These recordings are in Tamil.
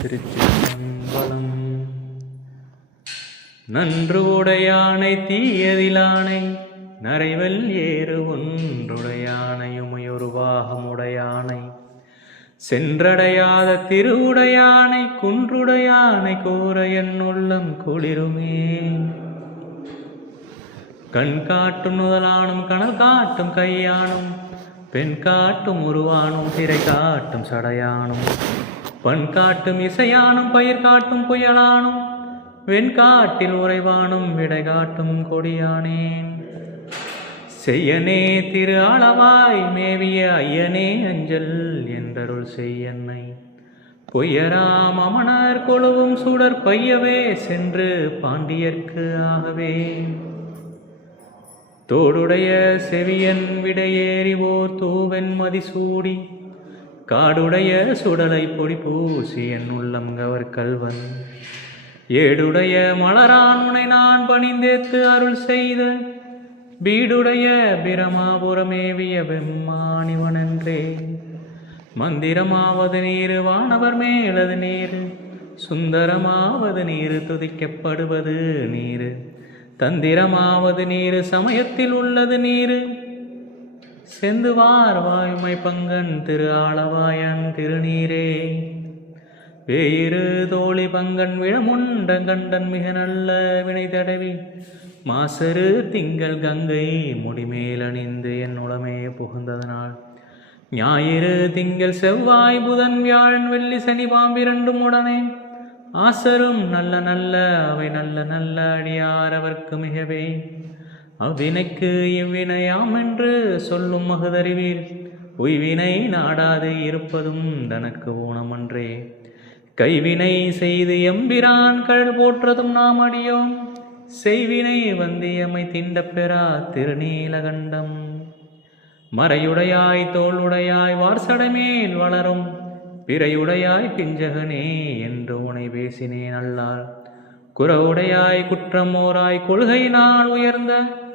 திருச்சிற்றம்பலம். நன்று உடையானை தீயதிலானை நரைவல் ஏறு ஒன்றுடையானையுமையொரு பாகமுடையானை சென்றடையாத திருவுடையானை குன்றுடையானை கூற என் உள்ளம் குளிருமே. கண் காட்டும் முதலானும் கணல் காட்டும் கையானும் பெண் காட்டும் உருவானும் திரை காட்டும் சடையானும். பண் காட்டும் இசையானும் பயிர் காட்டும் புயலானும் வெண்காட்டில் உறைவானும் விடை காட்டும் கொடியானேன் செய்யனே திரு அளவாய் மேவிய ஐயனே அஞ்சல் என்றருள் செய்யன்னை. பொய்யராம் அமணர் கொழுவும் சுடர் பையவே சென்று பாண்டியர்க்கு ஆகவே. தோடுடைய செவியன் விடையேறிவோர் தூவென் மதிசூடி காடுடைய சுடலை பொடி பூசி என் உள்ளம் கவர் கல்வன். ஏடுடைய மலரான் உனை நான் பணிந்தேத்து அருள் செய்த. வீடுடைய பிரமாபுரமேவிய வெம்மானிவனன்றே மந்திரமாவது நீரு வானவர் மேலது நீர். சுந்தரமாவது நீர் துதிக்கப்படுவது நீர். தந்திரமாவது நீரு சமயத்தில் உள்ளது நீர். செந்துவார் வாய்மை பங்கன் திரு ஆளவாயன் திருநீரே. வேயிறு தோழி பங்கன் விழமுண்டங்கண்டன் மிக நல்ல வினை தடவி மாசரு திங்கள் கங்கை முடிமேல் அணிந்து என் உளமே புகுந்ததனால். ஞாயிறு திங்கள் செவ்வாய் புதன் வியாழன் வெள்ளி சனி பாம்பிரண்டும் உடனே. ஆசரும் நல்ல நல்ல அவை நல்ல நல்ல அடியார் அவர்க்கு மிகவே. அவ்வினைக்கு இவ்வினையாம் என்று சொல்லும் மகதறிவீர். உய்வினை நாடாது இருப்பதும் தனக்கு ஊனமன்றே. கைவினை செய்து எம்பிரான் கழல் போற்றதும் நாம் அடியோம். செய்வினை வந்தியமை திண்டப் பெறா திருநீலகண்டம். மறையுடையாய் தோளுடையாய் வார்சடமேல் வளரும். பிறையுடையாய் பிஞ்சகனே என்று உனை பேசினேன் அல்லால் குறவுடையாய் குற்றமோராய் நான் உயர்ந்த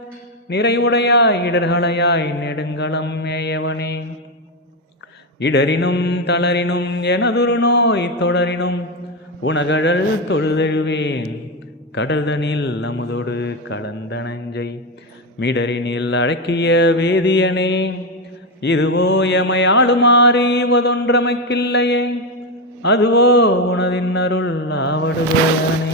நிறைவுடையாய் இடர்களையாய் நெடுங்களம் மேயவனே. இடரினும் தளரினும் எனதொரு நோய் தொடரினும் உனகழல் தொழுதெழுவேன். கடல்தனில் அமுதொடு கலந்த நஞ்சை மிடரினில் அடக்கிய வேதியனே. இதுவோ எமையாளுமாறி ஒதொன்றமைக்கில்லையே அதுவோ உனதின் அருள் ஆவடுவானே